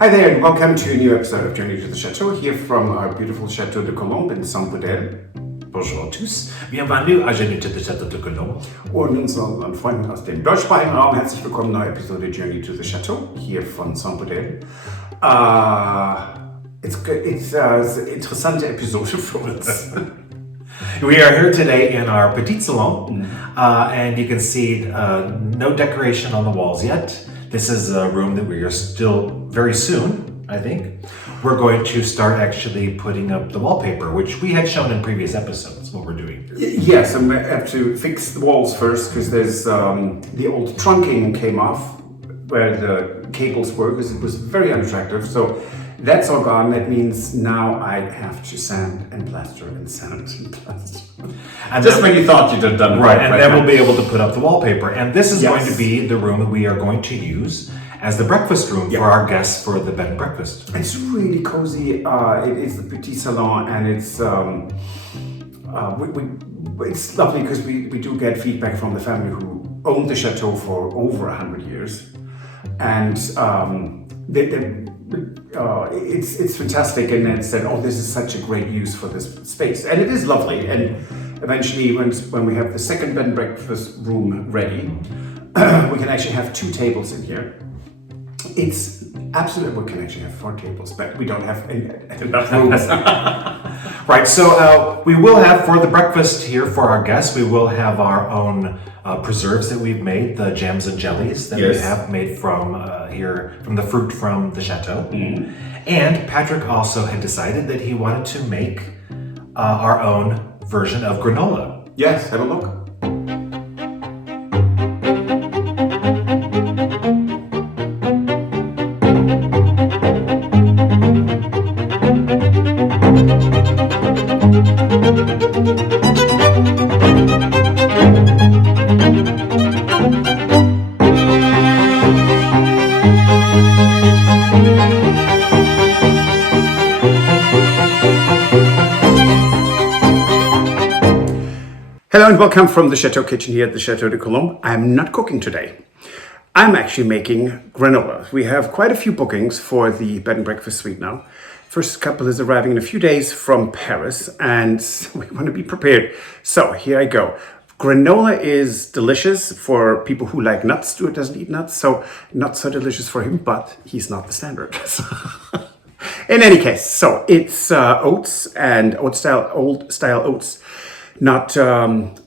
Hi there and welcome to a new episode of Journey to the Chateau, here from our beautiful Chateau de Colombes in Saint-Gaudel. Bonjour à tous. Bienvenue à Journey to the Chateau de Colombes. Und unseren Freunden aus dem deutschsprachigen Raum herzlich willkommen, neue Episode Journey to the Chateau, hier von Saint-Gaudel. It's interessante Episode für uns. We are here today in our petit salon, and you can see no decoration on the walls yet. This is a room that we are still, very soon, I think, we're going to start actually putting up the wallpaper, which we had shown in previous episodes, what we're doing here. Yes, and we have to fix the walls first, because there's the old trunking came off, where the cables were, because it was very unattractive. So that's all gone. That means now I have to sand and plaster and sand and plaster. And just when you thought you'd have done right, and then we'll be able to put up the wallpaper. And this is going to be the room that we are going to use as the breakfast room for our guests for the bed and breakfast. It's really cozy. It is the petit salon, and it's it's lovely because we do get feedback from the family who owned the chateau for over 100 years, and it's fantastic, and it said, oh, this is such a great use for this space, and it is lovely. And eventually, when we have the second bed and breakfast room ready, we can actually have 2 tables in here. It's absolutely, we can actually have 4 tables, but we don't have enough rooms. Right, so we will have for the breakfast here for our guests, we will have our own preserves that we've made, the jams and jellies that we have made from here, from the fruit from the chateau. Mm-hmm. And Patrick also had decided that he wanted to make our own version of granola. Yes, have a look. Hello and welcome from the Chateau kitchen here at the Chateau de Colombes. I'm not cooking today. I'm actually making granola. We have quite a few bookings for the bed and breakfast suite now. First couple is arriving in a few days from Paris, and we want to be prepared. So here I go. Granola is delicious for people who like nuts. Stuart doesn't eat nuts, so not so delicious for him, but he's not the standard. In any case, so it's oats and old style oats. Not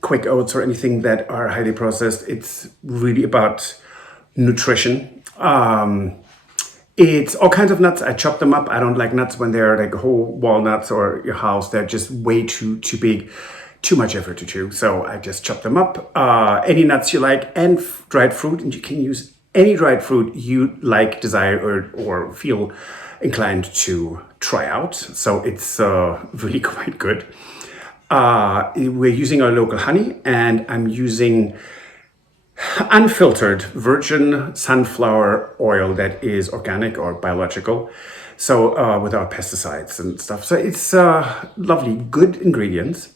quick oats or anything that are highly processed. It's really about nutrition. It's all kinds of nuts. I chop them up. I don't like nuts when they're like whole walnuts or your house. They're just way too big, too much effort to chew. So I just chop them up. Any nuts you like, and dried fruit. And you can use any dried fruit you like, desire, or feel inclined to try out. So it's really quite good. We're using our local honey, and I'm using unfiltered virgin sunflower oil that is organic or biological, so without pesticides and stuff. So it's lovely, good ingredients,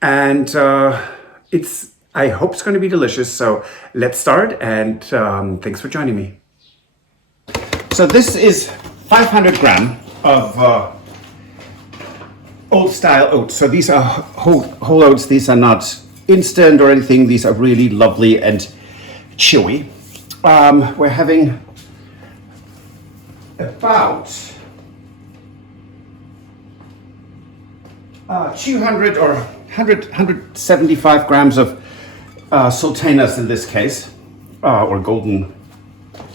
and I hope it's going to be delicious. So let's start, and thanks for joining me. So this is 500 gram of old style oats. So these are whole oats. These are not instant or anything. These are really lovely and chewy. We're having about 200 or 175 grams of sultanas in this case, or golden.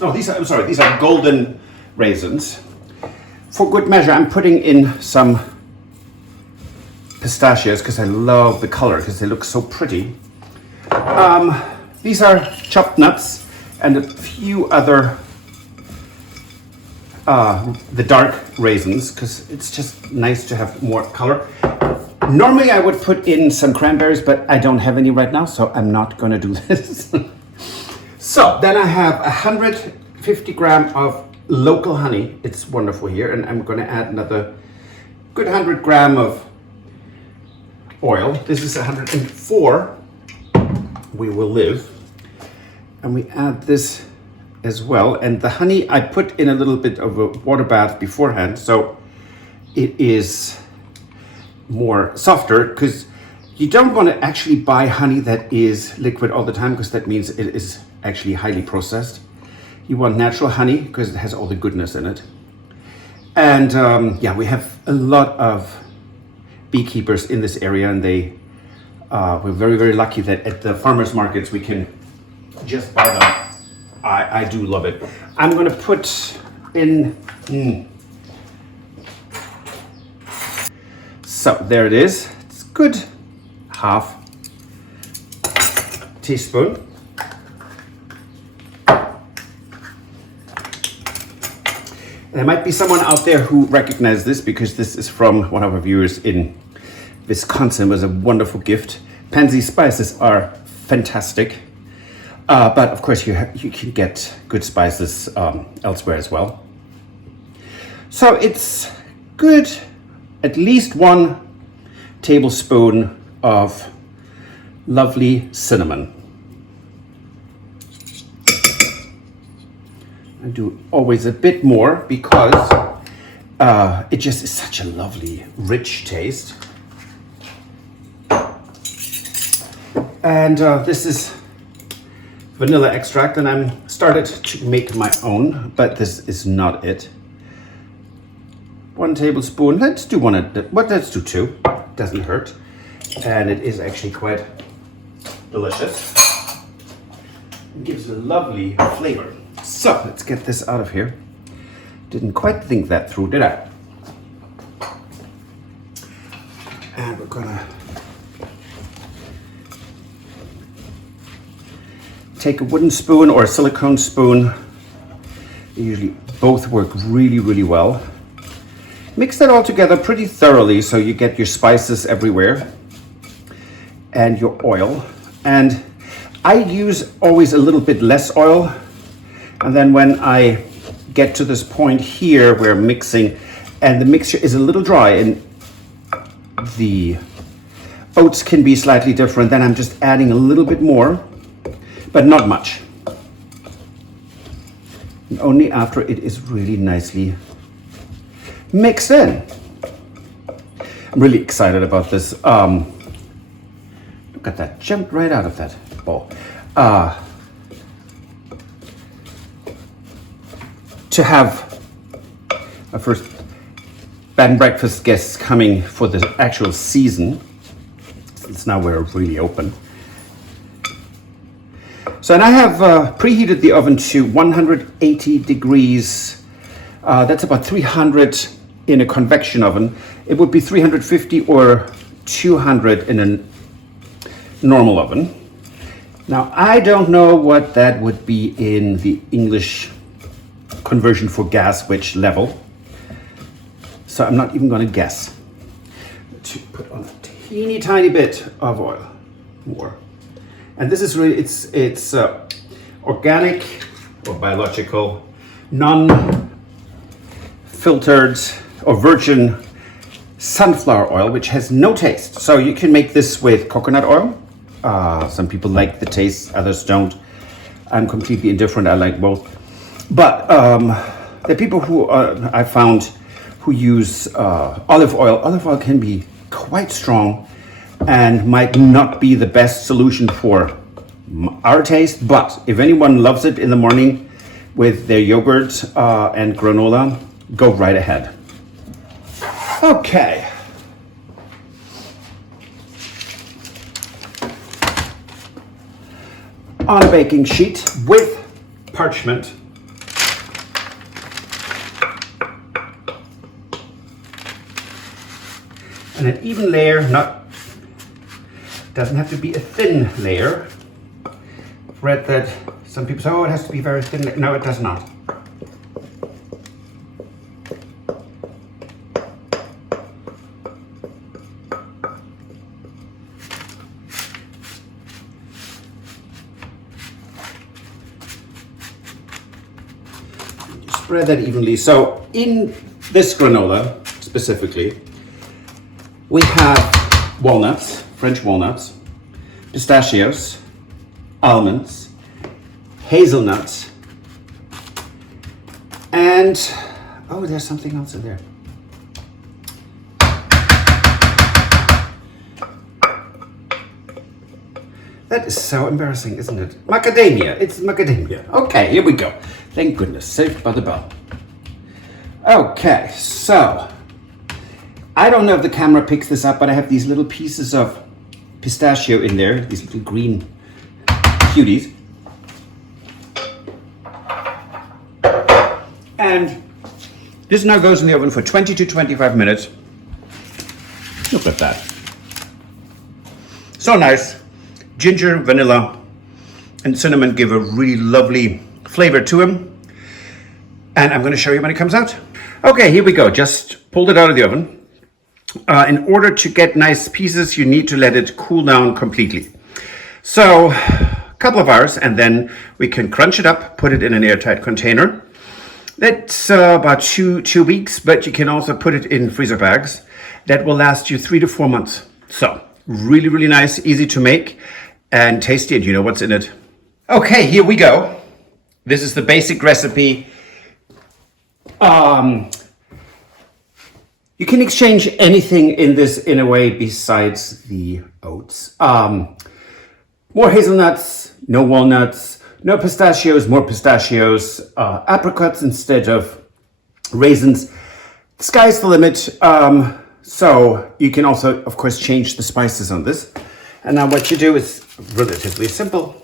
Oh, these are golden raisins. For good measure, I'm putting in some pistachios because I love the color, because they look so pretty. These are chopped nuts and a few other the dark raisins, because it's just nice to have more color. Normally I would put in some cranberries, but I don't have any right now, so I'm not going to do this. So then I have 150 gram of local honey. It's wonderful here, and I'm going to add another good 100 gram of oil. This is 104. We will live. And we add this as well. And the honey, I put in a little bit of a water bath beforehand, so it is more softer, because you don't want to actually buy honey that is liquid all the time, because that means it is actually highly processed. You want natural honey because it has all the goodness in it. And yeah, we have a lot of beekeepers in this area, and we're very, very lucky that at the farmers markets we can just buy them. I do love it. I'm going to put in... So there it is. It's good. Half teaspoon. There might be someone out there who recognizes this, because this is from one of our viewers in Wisconsin. It was a wonderful gift. Pansy spices are fantastic, but of course you can get good spices elsewhere as well. So it's good, at least 1 tablespoon of lovely cinnamon. I do always a bit more, because it just is such a lovely, rich taste. And this is vanilla extract, and I'm started to make my own, but this is not it. 1 tablespoon. Let's do 1. Let's do 2. Doesn't hurt, and it is actually quite delicious. It gives a lovely flavor. So let's get this out of here. Didn't quite think that through, did I? And we're gonna take a wooden spoon or a silicone spoon. They usually both work really, really well. Mix that all together pretty thoroughly so you get your spices everywhere and your oil. And I use always a little bit less oil. And then when I get to this point here where I'm mixing, and the mixture is a little dry and the oats can be slightly different, then I'm just adding a little bit more, but not much. And only after it is really nicely mixed in. I'm really excited about this. Look at that, jumped right out of that bowl. To have my first bed and breakfast guests coming for the actual season. It's now we're really open. So, and I have preheated the oven to 180 degrees. That's about 300 in a convection oven. It would be 350 or 200 in a normal oven. Now, I don't know what that would be in the English conversion for gas, which level. So I'm not even going to guess. To put on a teeny tiny bit of oil more. And this is really, it's organic or biological, non-filtered or virgin sunflower oil, which has no taste. So you can make this with coconut oil. Some people like the taste, others don't. I'm completely indifferent. I like both. But there are people who I found who use olive oil. Olive oil can be quite strong and might not be the best solution for our taste. But if anyone loves it in the morning with their yogurt and granola, go right ahead. Okay. On a baking sheet with parchment. And an even layer, doesn't have to be a thin layer. I've read that some people say, oh, it has to be very thin. No, it does not. Spread that evenly. So in this granola specifically, we have walnuts, French walnuts, pistachios, almonds, hazelnuts, And, oh, there's something else in there. That is so embarrassing, isn't it? Macadamia. It's macadamia. Okay, here we go. Thank goodness. Saved by the bell. Okay, so I don't know if the camera picks this up, but I have these little pieces of pistachio in there. These little green cuties. And this now goes in the oven for 20 to 25 minutes. Look at that. So nice. Ginger, vanilla, and cinnamon give a really lovely flavor to them. And I'm going to show you when it comes out. Okay, here we go. Just pulled it out of the oven. In order to get nice pieces, you need to let it cool down completely. So a couple of hours, and then we can crunch it up, put it in an airtight container. That's about two weeks, but you can also put it in freezer bags. That will last you 3 to 4 months. So really, really nice, easy to make, and tasty, and you know what's in it. Okay, here we go. This is the basic recipe. You can exchange anything in this in a way besides the oats. More hazelnuts, no walnuts, no pistachios, more pistachios, apricots instead of raisins. The sky's the limit. So you can also, of course, change the spices on this. And now what you do is relatively simple.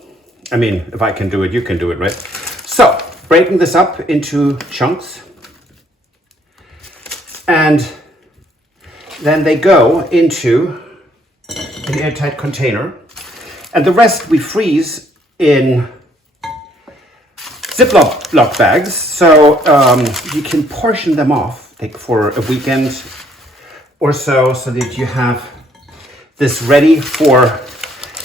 I mean, if I can do it, you can do it, right? So breaking this up into chunks. And then they go into an airtight container. And the rest we freeze in Ziploc bags. So you can portion them off, like for a weekend or so that you have this ready for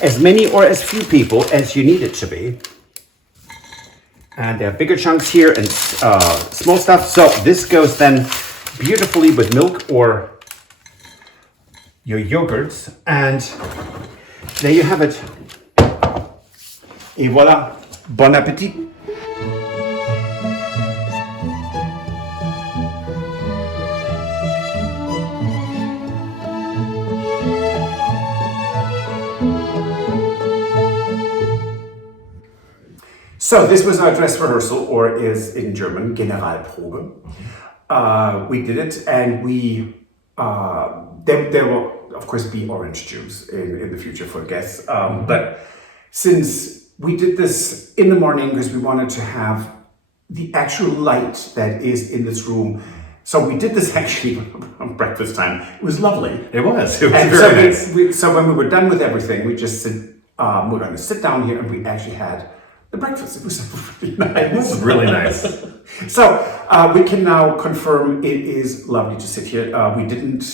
as many or as few people as you need it to be. And there are bigger chunks here and small stuff. So this goes then beautifully with milk or your yogurts. And there you have it. Et voilà, bon appétit. So this was our dress rehearsal, or is in German, Generalprobe. We did it, and there will of course be orange juice in the future for guests. But since we did this in the morning because we wanted to have the actual light that is in this room, so we did this actually on breakfast time. It was lovely. It was very nice. So when we were done with everything, we just said we're going to sit down here, and we actually had the breakfast. It was really nice. It was really nice. So we can now confirm it is lovely to sit here. We didn't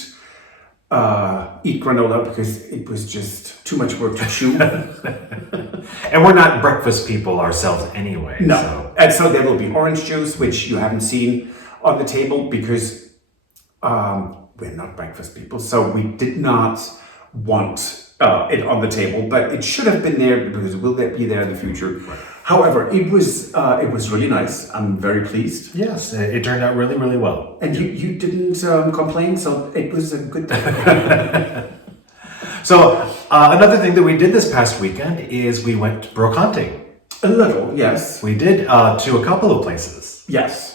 eat granola because it was just too much work to chew. And we're not breakfast people ourselves anyway. No. So. And so there will be orange juice, which you haven't seen on the table because we're not breakfast people. So we did not want it on the table, but it should have been there because it will be there in the future. Right. However, it was really nice. I'm very pleased. Yes, it turned out really, really well. And you didn't complain, so it was a good thing. So another thing that we did this past weekend is we went brocanting. A little, yes. We did to a couple of places. Yes.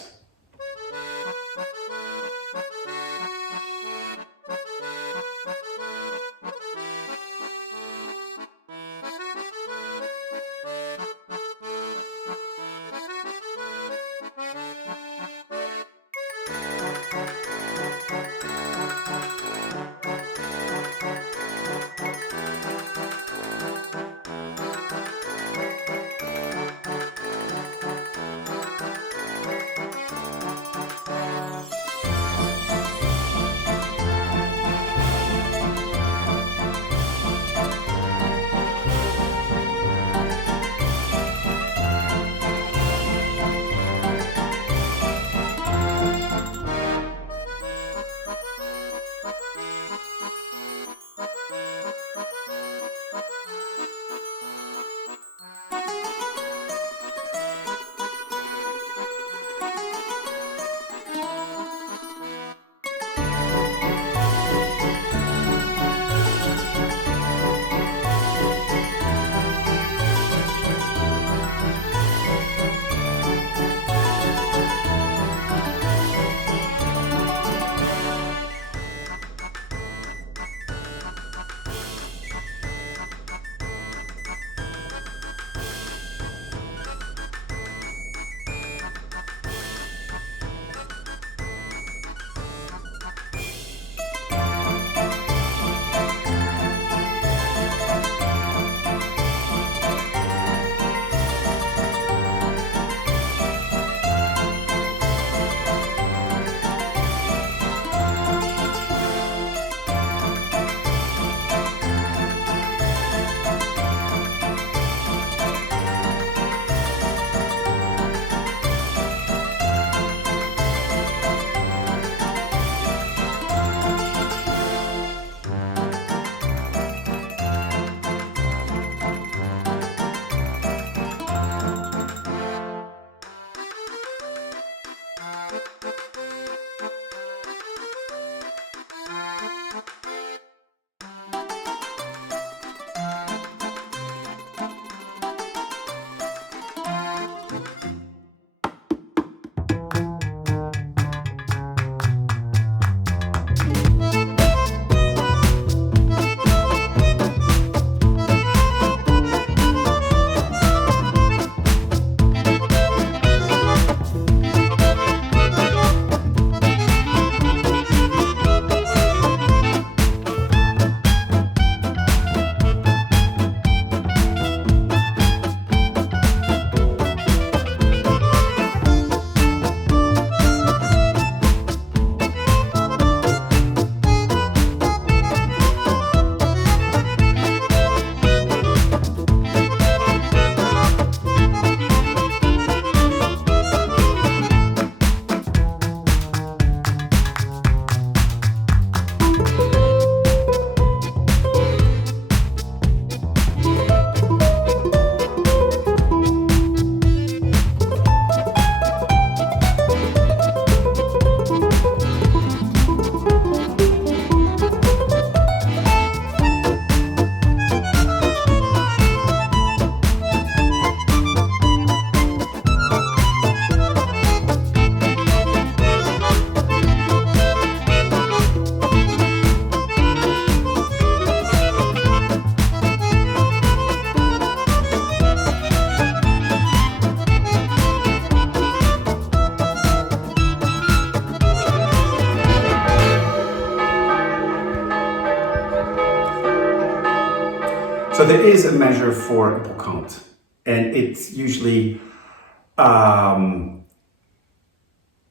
So there is a measure for a brocante, and it's usually,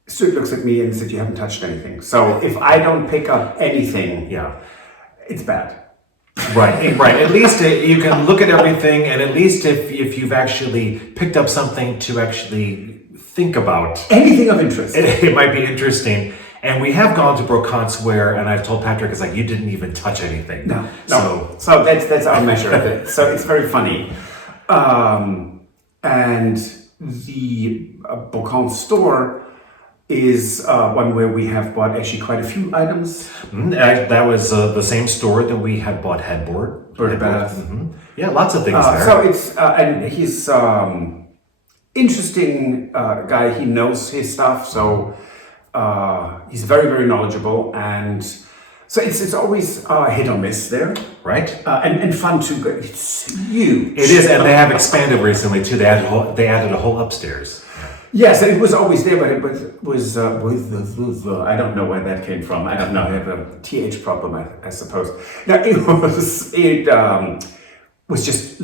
Stuart looks at me and said, you haven't touched anything. So if I don't pick up anything, it's bad. Right. At least you can look at everything, and at least if you've actually picked up something to actually think about. Anything of interest. It might be interesting. And we have gone to brocantes where, and I've told Patrick, it's like, you didn't even touch anything. No. So that's our measure of it. So it's very funny. And the brocante store is one where we have bought actually quite a few items. That was the same store that we had bought headboard. Bird bath. Yeah, lots of things there. So it's, and he's interesting guy. He knows his stuff. So he's very, very knowledgeable. And so it's always hit or miss there. Right. And fun too. It's huge. It is, and they have expanded recently too. They added a whole upstairs. Yes, it was always there, but it was with the I don't know where that came from. I don't know. I have a TH problem, I suppose. Now it was just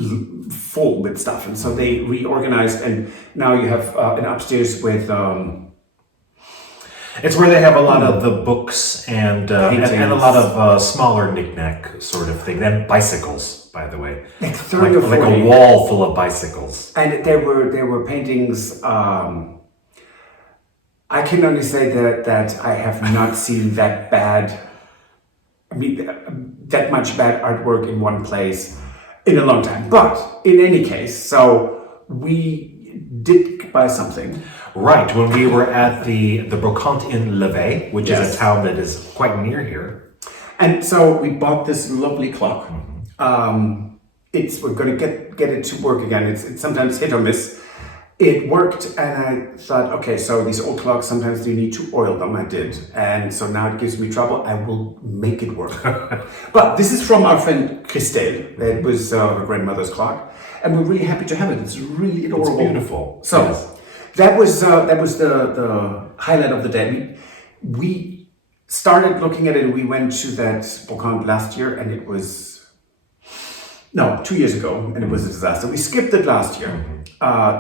full with stuff, and so they reorganized, and now you have an upstairs with. It's where they have a lot of the books and a lot of smaller knickknack sort of thing. And bicycles, by the way, like 30 or 40. Like a wall full of bicycles. And there were paintings. I can only say that I have not seen that bad. I mean, that much bad artwork in one place in a long time. But in any case, so we did buy something. Right, when we were at the brocante in Levay, which is a town that is quite near here. And so we bought this lovely clock. We're going to get it to work again. It's sometimes hit or miss. It worked, and I thought, okay, so these old clocks, sometimes you need to oil them. I did. And so now it gives me trouble. I will make it work. But this is from our friend Christelle. It was her grandmother's clock. And we're really happy to have it. It's really adorable. It's beautiful. So that was the highlight of the day. We started looking at it. We went to that brocante last year, and it was 2 years ago, and it was a disaster. We skipped it last year.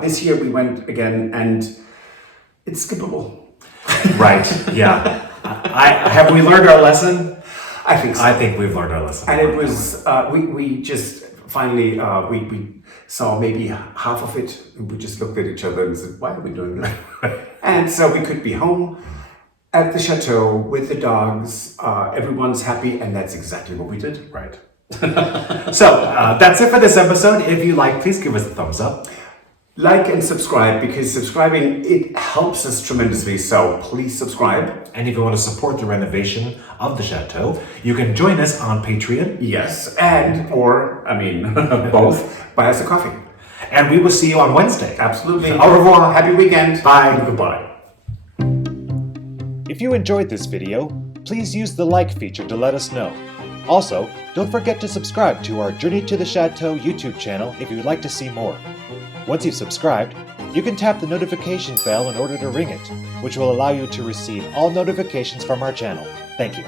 This year we went again, and it's skippable. Right. Yeah. Have we learned our lesson? I think so. I think we've learned our lesson. And it was we just finally we saw maybe half of it, and we just looked at each other and said, why are we doing that? And so we could be home at the chateau with the dogs. Everyone's happy, and that's exactly what we did. Right. So that's it for this episode. If you like, please give us a thumbs up. Like and subscribe, because subscribing, it helps us tremendously. So please subscribe. And if you want to support the renovation of the chateau, you can join us on Patreon. Yes, both. Buy us a coffee. And we will see you on Wednesday. Absolutely. Au revoir. Happy weekend. Bye. Goodbye. If you enjoyed this video, please use the like feature to let us know. Also, don't forget to subscribe to our Journey to the Chateau YouTube channel if you would like to see more. Once you've subscribed, you can tap the notification bell in order to ring it, which will allow you to receive all notifications from our channel. Thank you.